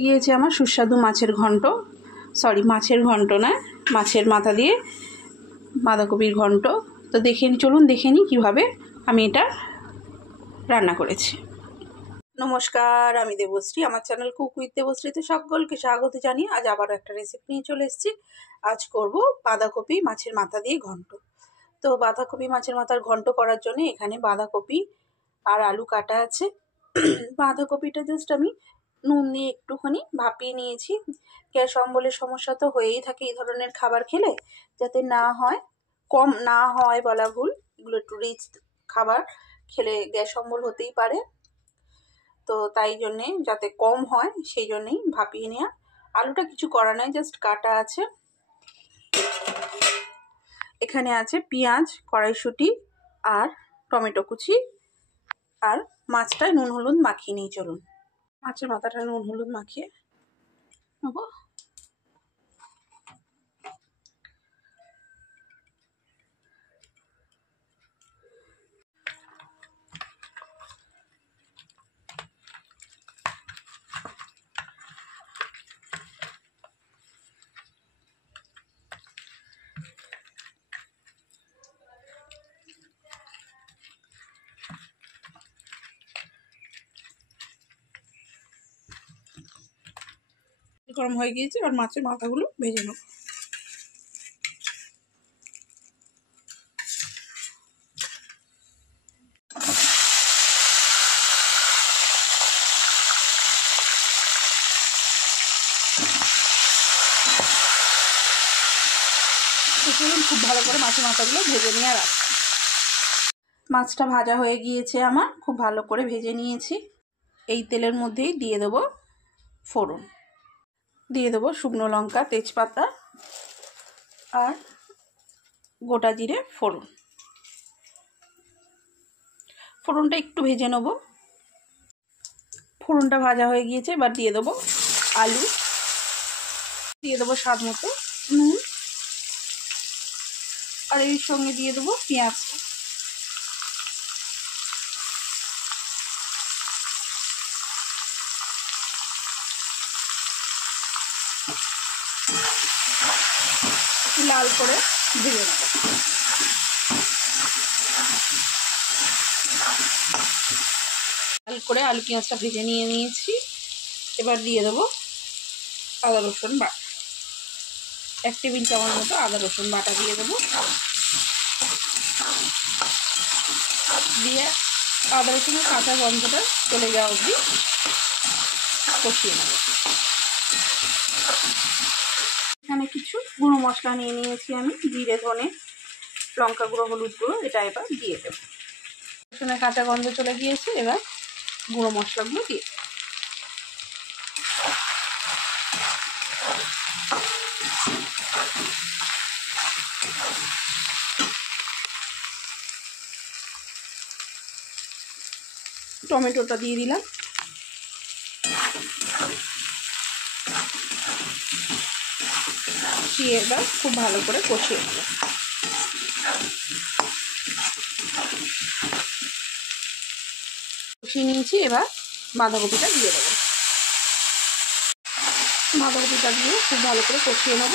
গিয়েছে আমার সুস্বাদু মাছের ঘন্ট, মাছের ঘন্ট না, মাছের মাথা দিয়ে বাঁধাকপির ঘন্ট। তো চলুন দেখে নিই কীভাবে আমি এটা রান্না করেছি। নমস্কার, আমি দেবশ্রী, আমার চ্যানেল কুক উইথ দেবশ্রীতে সকলকে স্বাগত জানিয়ে আজ আবার একটা রেসিপি নিয়ে চলে এসেছি। আজ করব বাঁধাকপি মাছের মাথা দিয়ে ঘন্ট। তো বাঁধাকপি মাছের মাথার ঘন্ট করার জন্য এখানে বাঁধাকপি আর আলু কাটা আছে। বাঁধাকপিটা জাস্ট আমি নুন দিয়ে একটুখানি ভাপিয়ে নিয়েছি। গ্যাস অম্বলের সমস্যা তো হয়েই থাকে এই ধরনের খাবার খেলে, যাতে না হয়, কম না হয় বলা ভুল, এগুলো একটু রিচ খাবার খেলে গ্যাস অম্বল হতেই পারে। তো তাই জন্যে যাতে কম হয় সেই জন্যেই ভাপিয়ে নেওয়া। আলুটা কিছু করা নাই, জাস্ট কাটা আছে। এখানে আছে পেঁয়াজ, কড়াইশুঁটি আর টমেটো কুচি, আর মাছটায় নুন হলুদ মাখিয়ে নিই। চলুন মাছের মাথাটা নুন হলুদ মাখিয়ে নেব। গরম হয়ে গিয়েছে, আর মাছের মাথাগুলো ভেজে নেব। খুব ভালো করে মাছের মাথাগুলো ভেজে নিয়ে রাখছি। মাছটা ভাজা হয়ে গিয়েছে আমার, খুব ভালো করে ভেজে নিয়েছি। এই তেলের মধ্যেই দিয়ে দেবো ফোড়ন, দিয়ে দেবো শুকনো লঙ্কা, তেজপাতা আর গোটা জিরে ফোড়ন। ফোড়নটা একটু ভেজে নেব। ফোড়নটা ভাজা হয়ে গিয়েছে, এবার দিয়ে দেবো আলু, দিয়ে দেবো স্বাদ মতো নুন, আর এর সঙ্গে দিয়ে দেবো পেঁয়াজটা। লাল করে ভেজে নেব। লাল করে আলু পেঁয়াজটা ভেজে নিয়েছি। এবার দিয়ে দেবো আদা রসুন বাটা, 1 টেবিল চামচ মতো আদা রসুন বাটা দিয়ে দেবো। দিয়ে আদা রসুনের কাঁচা গন্ধটা চলে যাওয়া অবধি কষিয়ে নেব। এখানে কিছু গুঁড়ো মশলা নিয়ে নিয়েছি আমি, জিরে, ধনে, লঙ্কা গুঁড়ো, হলুদ গুঁড়ো, এটা এবার দিয়ে দেবো। রসুনের কাঁচা গন্ধ চলে গিয়েছে, এবার গুঁড়ো মশলাগুলো দিয়ে দেবো। টমেটোটা দিয়ে দিলাম। দিয়ে এবার খুব ভালো করে কষিয়ে নেব। কষিয়ে নিয়েছি, এবার বাঁধাকপিটা দিয়ে দেবো। বাঁধাকপিটা দিয়ে খুব ভালো করে কষিয়ে নেব।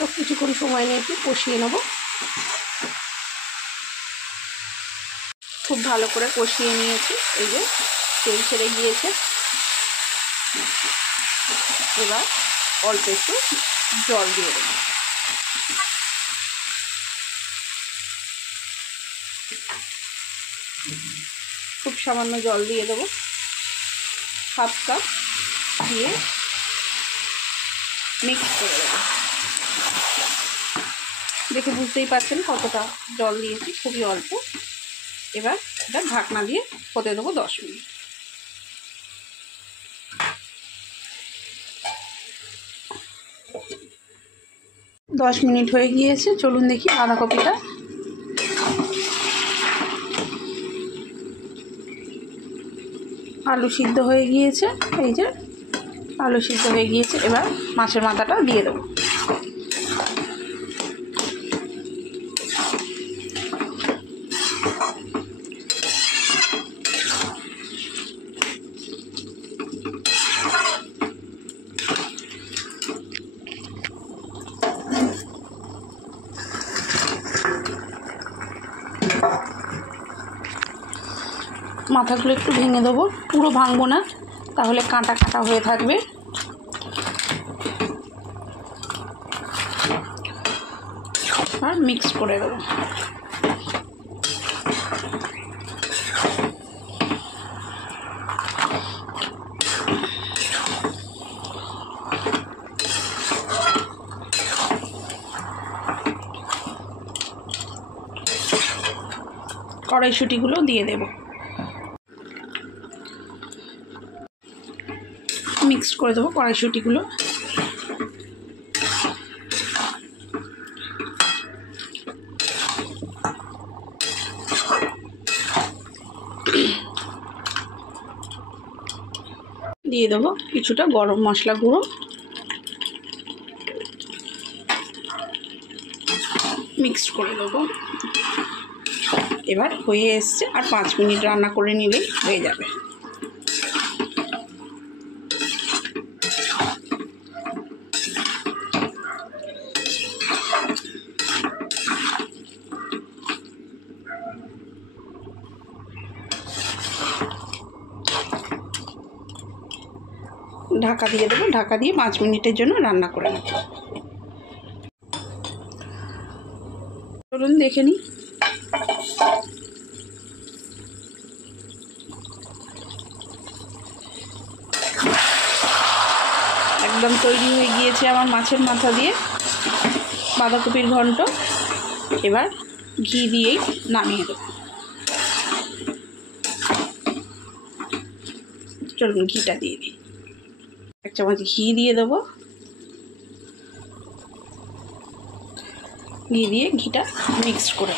তো কিছুক্ষণ সময় নিয়ে একটু কষিয়ে নেব। খুব ভালো করে কষিয়ে নিয়েছি, এই যে তেল ছেড়ে গিয়েছে। এবার অল্প একটু জল দিয়ে দেবো। খুব সামান্য জল দিয়ে দেবো, 1/2 কাপ দিয়ে মিক্স করে দেবো। দেখে বুঝতেই পারছেন কতটা জল দিয়েছি, খুবই অল্প। এবার এটা ঢাকনা দিয়ে হতে দেবো 10 মিনিট। 10 মিনিট হয়ে গিয়েছে, চলুন দেখি বাঁধাকপিটা। আলু সিদ্ধ হয়ে গিয়েছে, এই যে আলু সিদ্ধ হয়ে গিয়েছে। এবার মাছের মাথাটা দিয়ে দেবো। মাথাগুলো একটু ভেঙে দেবো, পুরো ভাঙবো না, তাহলে কাঁটা কাঁটা হয়ে থাকবে। আর মিক্স করে দেবো। কড়াইশুঁটিগুলো দিয়ে দেব, মিক্স করে দেবো কড়াইশুঁটিগুলো। দিয়ে দেবো কিছুটা গরম মশলা গুঁড়ো, মিক্স করে দেবো। এবার হয়ে এসছে, আর 5 মিনিট রান্না করে নিলেই হয়ে যাবে। ঢাকা দিয়ে দেবো, ঢাকা দিয়ে 5 মিনিটের জন্য রান্না করে নেব। চলুন দেখে নিই। একদম তৈরি হয়ে গিয়েছে আমার মাছের মাথা দিয়ে বাঁধাকপির ঘন্ট। এবার ঘি দিয়েই নামিয়ে দেবো। চলুন ঘিটা দিয়ে দিই, 1 চামচ ঘি দিয়ে দেবো। ঘি দিয়ে ঘিটা মিক্স করে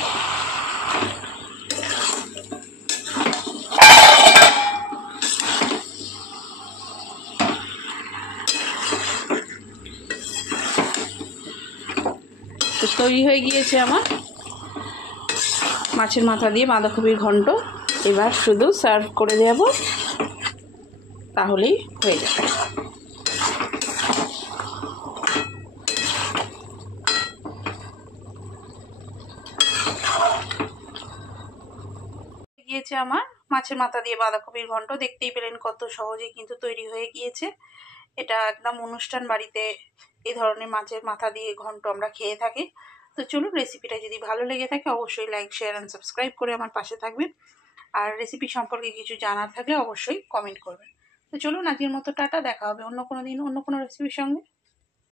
তো তৈরি হয়ে গিয়েছে আমার মাছের মাথা দিয়ে বাঁধাকপির ঘন্ট। এবার শুধু সার্ভ করে দেব, তাহলেই হয়ে যাবে। গিয়েছে আমার মাছের মাথা দিয়ে বাঁধাকপির ঘন্ট। দেখতেই পেলেন কত সহজে কিন্তু তৈরি হয়ে গিয়েছে। এটা একদম অনুষ্ঠান বাড়িতে এই ধরনের মাছের মাথা দিয়ে ঘন্ট আমরা খেয়ে থাকি। তো চলুন, রেসিপিটা যদি ভালো লেগে থাকে অবশ্যই লাইক, শেয়ার অ্যান্ড সাবস্ক্রাইব করে আমার পাশে থাকবেন। আর রেসিপি সম্পর্কে কিছু জানার থাকলে অবশ্যই কমেন্ট করবেন। তো চলুন আজকের মতো টাটা, দেখা হবে অন্য কোনো দিন অন্য কোনো রেসিপির সঙ্গে।